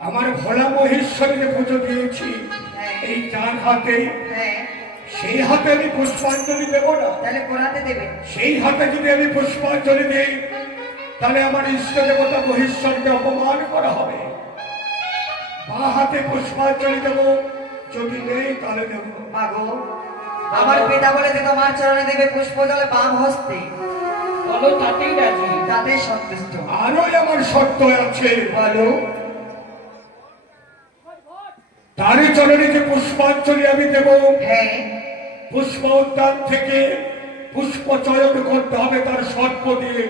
আমার ভোলা মহেশ্বরীর পুজো দিয়েছি। হ্যাঁ। এই চার হাতে। হ্যাঁ। সেই হাতে আমি পুষ্পাঞ্জলি দেব না। তাহলে কোনাতে দেবেন সেই হাতে যদি আমি পুষ্পাঞ্জলি দিই তাহলে আমার ইষ্ট দেবতা মহেশ্বরকে অপমান করা হবে। বা হাতে পুষ্পাঞ্জলি দেব যদি নেই তাহলে দেব আমার পিতা বলে যে তোমার চরণে দেবে পুষ্প জলে বাম হস্তে। বলো তাতেই রাজি। তাতে সন্তুষ্ট। আরও আমার শর্ত আছে। বলো। তারই চরণে যে পুষ্পাঞ্জলি আমি দেব। হ্যাঁ। পুষ্প উদ্যান থেকে পুষ্প চয়ন করতে হবে তার সর্প দিয়ে।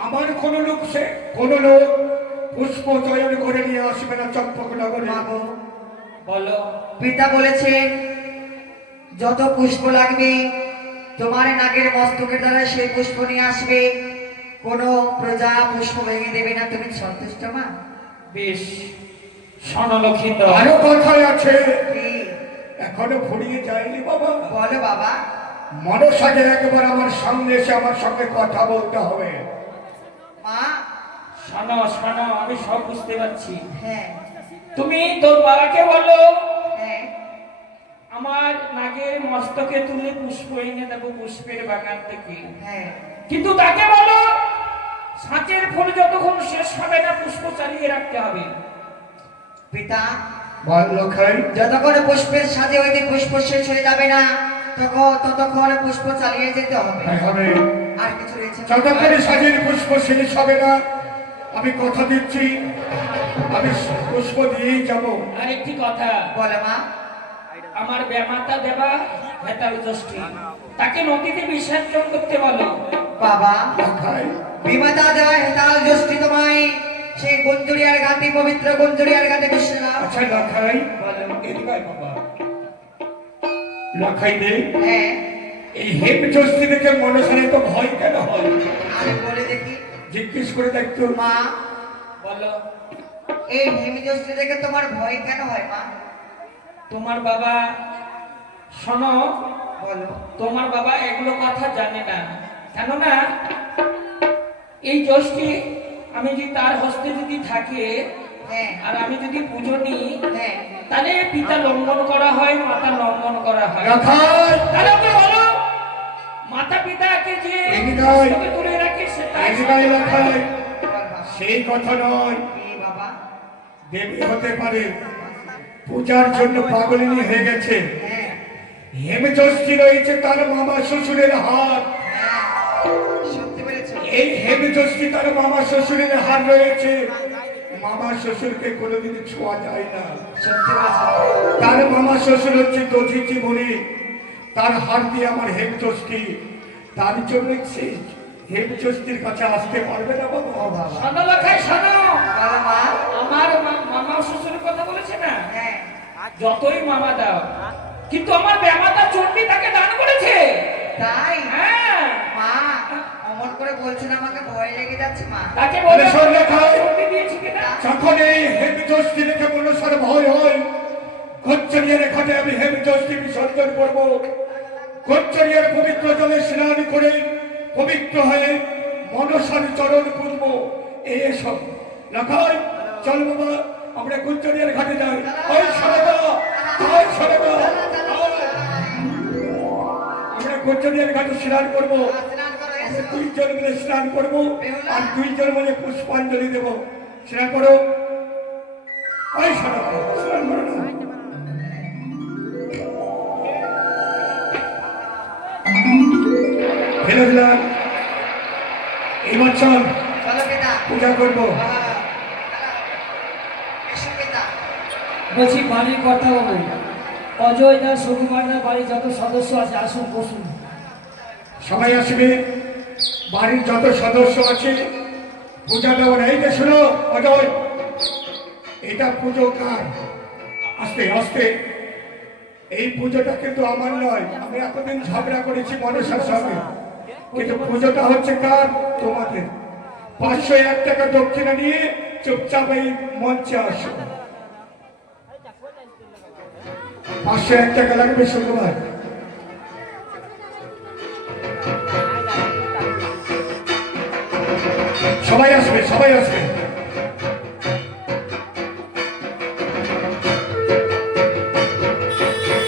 আমার কোন লোক সে কোন লোক পুষ্প চয়ন করে নিয়ে আসবে না চম্পকনগরে মাগো বলো পিতা বলেছে যত পুষ্প লাগবে তোমার নাগের মস্তকের দ্বারা সেই পুষ্প নিয়ে আসবে। কোনো প্রজা পুষ্প ভেঙে দেবে না। তুমি সন্তুষ্ট মা? বেশ। শোনো লক্ষিন্দর আরও কথাই আছে কি? এখনও ফুরিয়ে যায়নি বাবা। বলো বাবা। মনসাকে একবার আমার সামনে এসে আমার সঙ্গে কথা বলতে হবে। মা। শোনো শোনো আমি সব বুঝতে পারছি। হ্যাঁ। তুমি তোর বাবাকে বলো হ্যাঁ। আমার নাগের মস্তকে তুলে পুষ্প এনে দেবো পুষ্পের বাগান থেকে। হ্যাঁ। কিন্তু তাকে বলো সাঁচের ফুল যতক্ষণ শেষ হবে না পুষ্প চালিয়ে রাখতে হবে। পিতা লখাই যতক্ষণ পুষ্পের সাজে হইতে পুষ্প শেষ হয়ে যাবে না তখন ততক্ষণ পুষ্প চালিয়ে যেতে হবে। আর কিছু রয়েছে। যতক্ষণ সাজের পুষ্প শেষ হবে না আমি কথা দিচ্ছি আমি পুষ্প দিয়েই যাব। আর একটি কথা। বলে মা। আমার ব্যামাতা দেবা হেতাল ষষ্ঠী তাকে নদীতে বিসর্জন করতে বলো। বাবা। বিমাতা দেওয়া হেতাল জ্যোষ্ঠী তোমায়। সেই গুঞ্জুরিয়ার গাতে পবিত্র গুঞ্জুরিয়ার গাতে বিশ্বনাথ আচ্ছা লখাই এদিকে আয় বাবা। লখাই দে হ্যাঁ। এই হেম ষষ্ঠী দেখে মনসারে তো ভয় কেন হয়? আমি বলে দেখি। জিজ্ঞেস করে দেখতো মা বলো। এই হেমি জ্যোষ্ঠী দেখে তোমার ভয় কেন হয় মা? তোমার বাবা শোনো বলো। তোমার বাবা এগুলো কথা জানে না। কেননা এই জ্যোষ্ঠী আমি যদি তার হস্তে যদি থাকে হ্যাঁ। আর আমি যদি পুজো নিই হ্যাঁ। তাহলে পিতা লঙ্ঘন করা হয় মাতা লঙ্ঘন করা হয়। তাহলে ওকে বলো মাতা পিতাকে যে তুলে রাখে সেই কথা নয়। দেবী হতে পারে। পূজার জন্য পাগলিনী হয়ে গেছে। হ্যাঁ। হেম রয়েছে তার মামা শ্বশুরের হাত। এই হেম ষষ্ঠী তার মামা শ্বশুরের হাত রয়েছে। মামা শ্বশুরকে কোনোদিন ছোঁয়া যায় না। তার মামা শ্বশুর হচ্ছে দধিচি মুনি তার হাত দিয়ে আমার হেম ষষ্ঠী তার জন্য সে হেম ষষ্ঠীর কাছে আসতে পারবে না বাবা। শোনো লেখায় শোনো। আমার মামা শ্বশুরের কথা বলেছে না? হ্যাঁ। যতই মামা দাও কিন্তু আমার ব্যামাতা চণ্ডী তাকে দান করেছে। তাই? হ্যাঁ। অমন করে আমাকে ভয় লেগে যাচ্ছে মা। তাকে বলে আরে শোন লেখায়। চণ্ডী দিয়েছি কিনা যখন এই হেম ষষ্ঠী দেখে মনসার ভয় হয় কচ্চরিয়ার ঘাটে আমি হেম বিসর্জন করব। কচ্চরিয়ার পবিত্র জলে স্নান করে পবিত্র হয়ে মনসার চরণ পূর্ব। এসব লেখায় চল বাবা আমরা কচ্চরিয়ার ঘাটে যাই। ওই ওই আমরা কচ্চরিয়ার ঘাটে স্নান করব। দুইজন মিলে স্নান করব আর দুইজন মিলে পুষ্পাঞ্জলি দেবো। স্নান করো। স্নান করো ফেলে দিলাম। পূজা করব। বলছি বাড়ির কথা বাবু অজয় দা সুকুমার দা বাড়ির যত সদস্য আছে আসুন বসুন। সবাই আসবে। বাড়ির যত সদস্য আছে, পূজা দেওয়ার এই যে শোনো, অজয়, এটা পুজো কার? আস্তে আস্তে। এই পুজোটা কিন্তু আমার নয়, আমি এতদিন ঝগড়া করেছি মনসার সঙ্গে। কিন্তু পুজোটা হচ্ছে কার? তোমাদের। পাঁচশো এক টাকা দক্ষিণা নিয়ে চুপচাপ এই মঞ্চে আসো। পাঁচশো এক টাকা লাগবে শুক্রবার। সবাই আসবে সবাই আসবে।